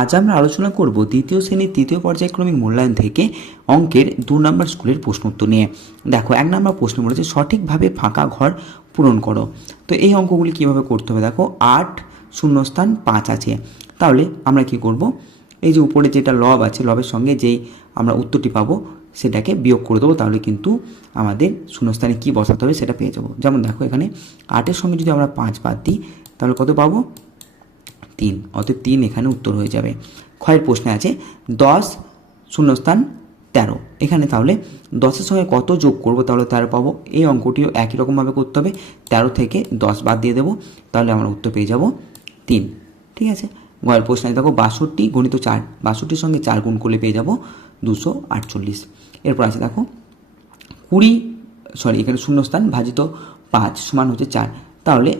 আজ আমরা আলোচনা করব দ্বিতীয় শ্রেণির তৃতীয় পর্যায়ক্রমিক মূল্যায়ন থেকে অঙ্কের দু নম্বর স্কুলের প্রশ্ন উত্তর নিয়ে। দেখো, এক নম্বর প্রশ্ন বলেছে, সঠিকভাবে ফাঁকা ঘর পূরণ করো। তো এই অঙ্কগুলি কীভাবে করতে হবে? দেখো, আট শূন্যস্থান পাঁচ আছে। তাহলে আমরা কি করব? এই যে উপরে যেটা লব আছে, লবের সঙ্গে যেই আমরা উত্তরটি পাবো, সেটাকে বিয়োগ করে দেবো। তাহলে কিন্তু আমাদের শূন্যস্থানে কী বসাতে হবে সেটা পেয়ে যাব। যেমন দেখো, এখানে আটের সঙ্গে যদি আমরা পাঁচ বাদ দিই, তাহলে কত পাবো? তিন, অতএব তিন এখানে উত্তর হয়ে যাবে। ক্ষয়ের প্রশ্নে আছে, দশ শূন্যস্থান তেরো। এখানে তাহলে দশের সঙ্গে কত যোগ করব তাহলে তেরো পাবো? এই অঙ্কটিও একই রকমভাবে করতে হবে। তেরো থেকে দশ বাদ দিয়ে দেবো, তাহলে আমরা উত্তর পেয়ে যাব তিন। ঠিক আছে? গয়ের প্রশ্নে দেখো, বাষট্টি গণিত চার, বাষট্টির সঙ্গে চার গুণ করলে পেয়ে যাব দুশো আটচল্লিশ। এরপর আছে দেখো, কুড়ি সরি এখানে শূন্যস্থান ভাজিত পাঁচ সমান হচ্ছে চার। তাহলে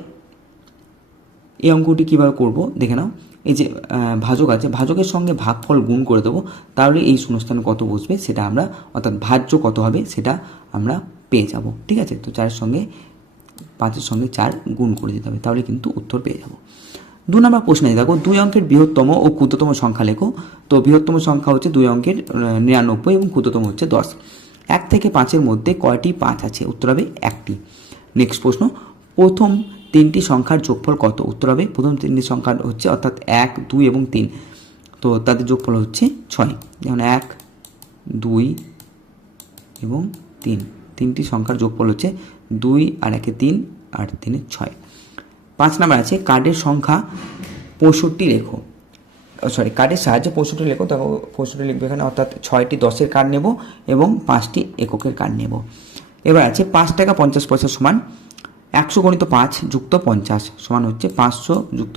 এই অঙ্কটি কীভাবে করব? দেখে নাও। এই যে ভাজক আছে, ভাজকের সঙ্গে ভাগফল গুণ করে দেবো। তাহলে এই শূন্যস্থান কত বসবে সেটা আমরা, অর্থাৎ ভাজ্য কত হবে সেটা আমরা পেয়ে যাব। ঠিক আছে? তো চারের সঙ্গে, পাঁচের সঙ্গে চার গুণ করে দিতে হবে, তাহলে কিন্তু উত্তর পেয়ে যাব। দু নম্বর প্রশ্নে দেখো, দুই অঙ্কের বৃহত্তম ও ক্ষুদ্রতম সংখ্যা লেখো। তো বৃহত্তম সংখ্যা হচ্ছে দুই অঙ্কের নিরানব্বই এবং ক্ষুদ্রতম হচ্ছে দশ। এক থেকে পাঁচের মধ্যে কয়টি পাঁচ আছে? উত্তর হবে একটি। নেক্সট প্রশ্ন, প্রথম তিনটি সংখ্যার যোগফল কত? উত্তর হবে, প্রথম তিনটি সংখ্যা হচ্ছে অর্থাৎ এক, দুই এবং তিন। তো তাদের যোগফল হচ্ছে ছয়। যেমন এক, দুই এবং তিন। তিনটি সংখ্যার যোগফল হচ্ছে দুই আর একে তিন আর তিনে ছয়। পাঁচ নাম্বার আছে, কার্ডের সংখ্যা পঁয়ষট্টি লেখো। সরি, কার্ডের সাহায্যে পঁয়ষট্টি লেখো তখন পঁয়ষট্টি লিখবে এখানে, অর্থাৎ ছয়টি দশের কার্ড নেব এবং পাঁচটি এককের কার্ড নেব। এবার আছে পাঁচ টাকা পঞ্চাশ পয়সা সমান একশো গণিত পাঁচ যুক্ত পঞ্চাশ সমান হচ্ছে পাঁচশো যুক্ত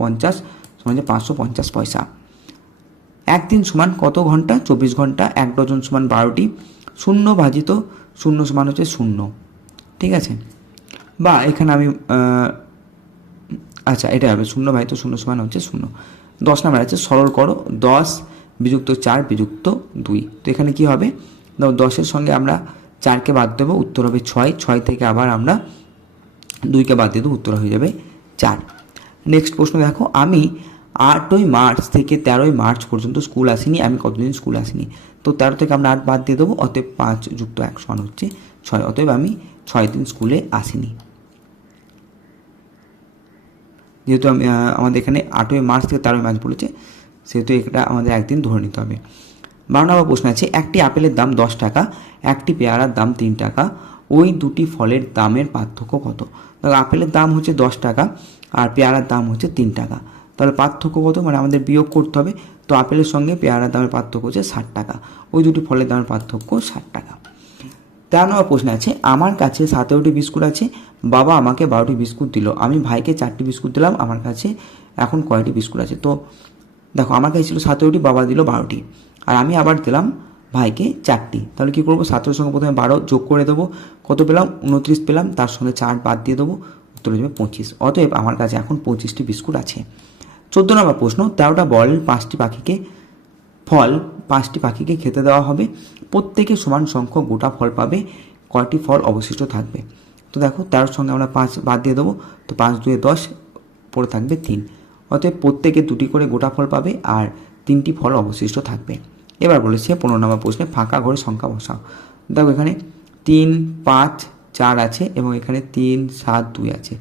পঞ্চাশ সমান হচ্ছে পাঁচশো পঞ্চাশ পয়সা। একদিন সমান কত ঘণ্টা? চব্বিশ ঘণ্টা। এক ডজন সমান বারোটি। শূন্য ভাজিত শূন্য সমান হচ্ছে শূন্য। ঠিক আছে? বা এখানে আমি আচ্ছা এটা হবে শূন্য ভাজিত শূন্য সমান হচ্ছে শূন্য। দশ নাম্বার আছে, সরল করো। দশ বিযুক্ত চার বিযুক্ত দুই। তো এখানে কি হবে? দশের সঙ্গে আমরা চারকে বাদ দেবো। উত্তর হবে ছয়। ছয় থেকে আবার আমরা দুইকে বাদ দিয়ে উত্তর হয়ে যাবে চার। নেক্সট প্রশ্ন দেখো, আমি আটই মার্চ থেকে তেরোই মার্চ পর্যন্ত স্কুল আসিনি, আমি কতদিন স্কুল আসিনি? তো তেরো থেকে আমরা আট বাদ দিয়ে দেবো, অতএব পাঁচ যুক্ত এক সমান হচ্ছে ছয়, অতএব আমি ছয় দিন স্কুলে আসিনি। যেহেতু আমি আমাদের এখানে আটই মার্চ থেকে তেরোই মার্চ বলেছে, সেহেতু এটা আমাদের একদিন ধরে নিতে হবে। বারো নম্বর প্রশ্ন আছে, একটি আপেলের দাম দশ টাকা, একটি পেয়ারার দাম তিন টাকা ওই দুটি ফলের দামের পার্থক্য কত? তাহলে আপেলের দাম হচ্ছে দশ টাকা, আর পেয়ারার দাম হচ্ছে তিন টাকা। তাহলে পার্থক্য কত? মানে আমাদের বিয়োগ করতে হবে। তো আপেলের সঙ্গে পেয়ারার দামের পার্থক্য হচ্ছে ষাট টাকা। ওই দুটি ফলের দামের পার্থক্য ষাট টাকা। তেরো নম্বর প্রশ্ন আছে, আমার কাছে সতেরোটি বিস্কুট আছে, বাবা আমাকে বারোটি বিস্কুট দিল। আমি ভাইকে চারটি বিস্কুট দিলাম, আমার কাছে এখন কয়টি বিস্কুট আছে? তো দেখো আমার কাছে ছিল সতেরোটি, বাবা দিল বারোটি। আর আমি আবার দিলাম ভাইকে চারটি। তাহলে কী করব? সতেরোর সঙ্গে প্রথমে বারো যোগ করে দেবো। কত পেলাম? উনত্রিশ পেলাম। তার সঙ্গে চার বাদ দিয়ে দেবো। উত্তর হয়ে যাবে পঁচিশ। অতএব আমার কাছে এখন পঁচিশটি বিস্কুট আছে। চোদ্দ নম্বর প্রশ্ন, তেরোটা বল, পাঁচটি পাখিকে ফল, পাঁচটি পাখিকে খেতে দেওয়া হবে। প্রত্যেকে সমান সংখ্যক গোটা ফল পাবে। কয়টি ফল অবশিষ্ট থাকবে? তো দেখো, তেরোর সঙ্গে আমরা পাঁচ বাদ দিয়ে দেবো। তো পাঁচ দুয়ে দশ পড়ে থাকবে তিন। অতএব প্রত্যেকে দুটি করে গোটা ফল পাবে আর তিনটি ফল অবশিষ্ট থাকবে। এবার বলেছে পনেরো নম্বর প্রশ্নে ফাঁকা ঘরের সংখ্যা বসাও। দেখো এখানে তিন, পাঁচ, চার আছে এবং এখানে তিন, সাত, দুই আছে।